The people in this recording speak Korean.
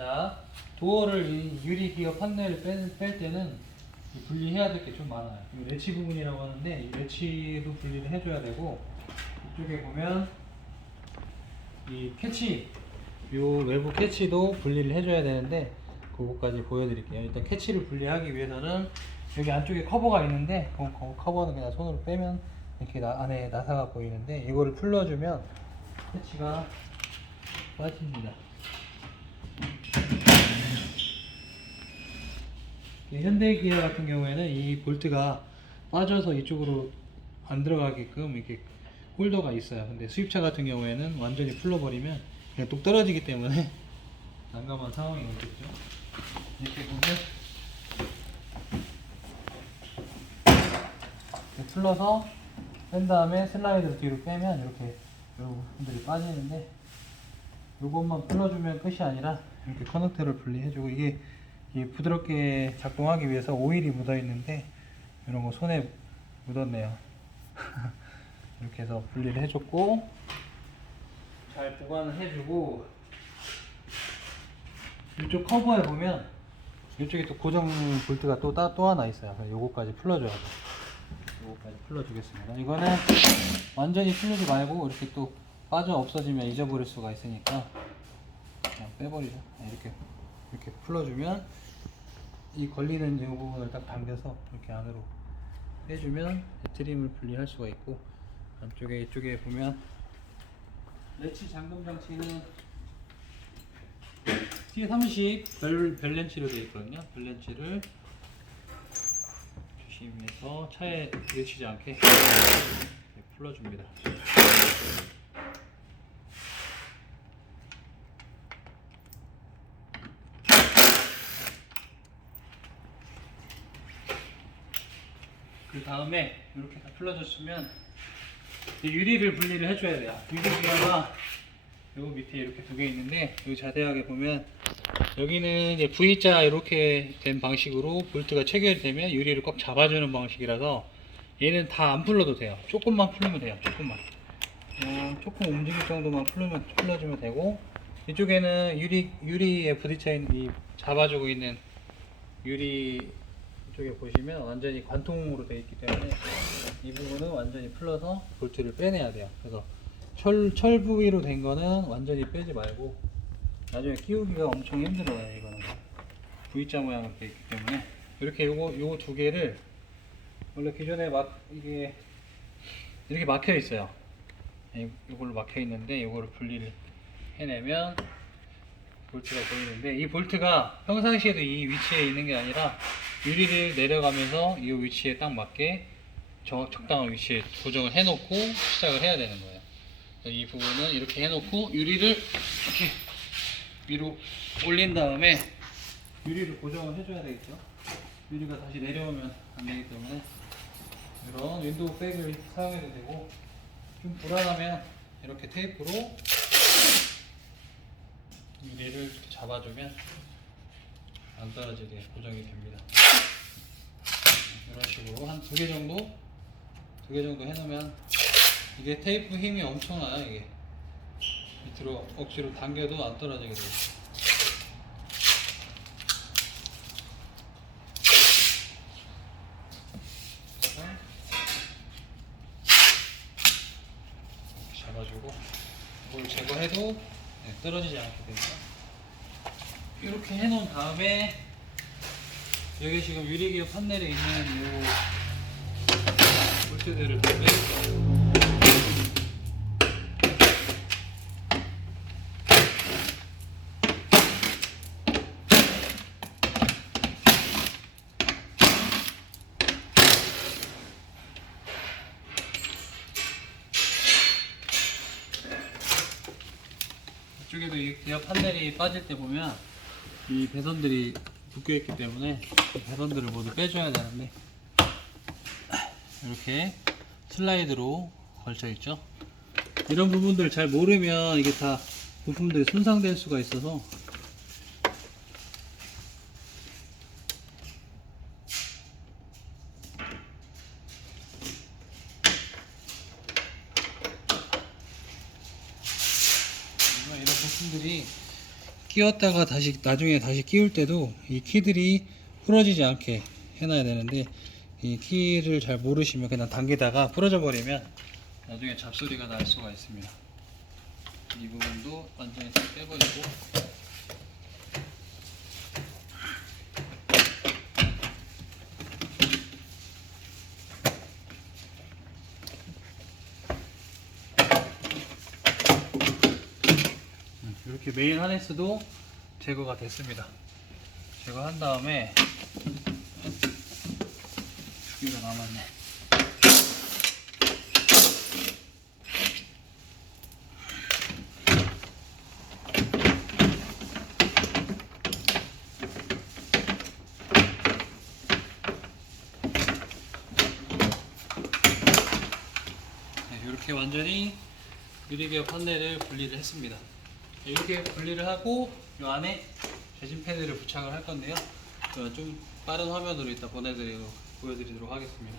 자, 도어를 이 유리 기어 판넬을 뺄, 뺄 때는 이 분리해야 될 게 좀 많아요. 이 레치 부분이라고 하는데 이 레치도 분리를 해줘야 되고 이쪽에 보면 이 캐치, 요 외부 캐치도 분리를 해줘야 되는데 그거까지 보여드릴게요. 일단 캐치를 분리하기 위해서는 여기 안쪽에 커버가 있는데 그그 커버는 그냥 손으로 빼면 이렇게 나- 안에 나사가 보이는데 이거를 풀러주면 캐치가 빠집니다. 현대 기아 같은 경우에는 이 볼트가 빠져서 이쪽으로 안 들어가게끔 이렇게 홀더가 있어요. 근데 수입차 같은 경우에는 완전히 풀러버리면 그냥 뚝 떨어지기 때문에 난감한 상황이 오겠죠. 이렇게 보면 이렇게 풀러서 뺀 다음에 슬라이드를 뒤로 빼면 이렇게 요 부분들이 빠지는데 요것만 풀러주면 끝이 아니라 이렇게 커넥터를 분리해주고 이게 이 부드럽게 작동하기 위해서 오일이 묻어 있는데 이런 거 손에 묻었네요. 이렇게 해서 분리를 해줬고 잘 보관을 해주고 이쪽 커버에 보면 이쪽에 또 고정 볼트가 또, 따, 또 하나 있어요. 요거까지 풀러줘야 돼요. 요거까지 풀러주겠습니다. 이거는 완전히 풀리지 말고 이렇게 또 빠져 없어지면 잊어버릴 수가 있으니까 그냥 빼버리죠. 네, 이렇게 이렇게 풀어주면 이 걸리는 이 부분을 딱 당겨서 이렇게 안으로 빼주면 트림을 분리할 수가 있고 안쪽에 이쪽에 보면 레치 잠금 장치는 T30 별, 별렌치로 되어 있거든요. 별렌치를 조심해서 차에 부딪히지 않게 풀어줍니다. 그 다음에 이렇게 다 풀어줬으면 이 유리를 분리를 해줘야 돼요. 유리기어가 요 밑에 이렇게 두 개 있는데 여기 자세하게 보면 여기는 이제 V자 이렇게 된 방식으로 볼트가 체결이 되면 유리를 꼭 잡아주는 방식이라서 얘는 다 안 풀러도 돼요. 조금만 풀면 돼요. 조금만. 그냥 조금 움직일 정도만 풀면 풀러주면 되고 이쪽에는 유리 유리에 부딪혀 있는 이 잡아주고 있는 유리 이쪽에 보시면 완전히 관통으로 되어 있기 때문에 이 부분은 완전히 풀러서 볼트를 빼내야 돼요. 그래서 철, 철 부위로 된 거는 완전히 빼지 말고 나중에 끼우기가 엄청 힘들어요. 이거는 V자 모양으로 되어 있기 때문에 이렇게 요거 요거 두 개를 원래 기존에 막 이게 이렇게 막혀 있어요. 이- 이걸로 막혀 있는데 이거를 분리를 해내면 볼트가 보이는데 이 볼트가 평상시에도 이 위치에 있는 게 아니라 유리를 내려가면서 이 위치에 딱 맞게 적, 적당한 위치에 고정을 해놓고 시작을 해야 되는 거예요. 이 부분은 이렇게 해놓고 유리를 이렇게 위로 올린 다음에 유리를 고정을 해줘야 되겠죠. 유리가 다시 내려오면 안 되기 때문에 이런 윈도우 백을 사용해도 되고 좀 불안하면 이렇게 테이프로 유리를 이렇게 잡아주면 안 떨어지게 고정이 됩니다. 이런 식으로 한 두 개 정도 두 개 정도 해놓으면 이게 테이프 힘이 엄청나요 이게 밑으로 억지로 당겨도 안 떨어지게 돼요. 잡아주고 이걸 제거해도 네, 떨어지지 않게 됩니다. 이렇게 해놓은 다음에 여기 지금 유리기어 판넬에 있는 요 볼트들을 보면 이쪽에도 이 기어 판넬이 빠질 때 보면 이 배선들이 묶여 있기 때문에 이 배선들을 모두 빼줘야 되는데 이렇게 슬라이드로 걸쳐 있죠. 이런 부분들을 잘 모르면 이게 다 부품들이 손상될 수가 있어서 이런 부품들이 끼웠다가 다시 나중에 다시 끼울 때도 이 키들이 부러지지 않게 해놔야 되는데 이 키를 잘 모르시면 그냥 당기다가 부러져 버리면 나중에 잡소리가 날 수가 있습니다. 이 부분도 완전히 다 빼버리고 이렇게 메인 하네스도 제거가 됐습니다. 제거한 다음에 두 개가 남았네. 네, 이렇게 완전히 유리기어 판넬을 분리를 했습니다. 이렇게 분리를 하고 이 안에 재진 패드를 부착을 할 건데요. 어, 좀 빠른 화면으로 이따 보내드리도록 보여드리도록 하겠습니다.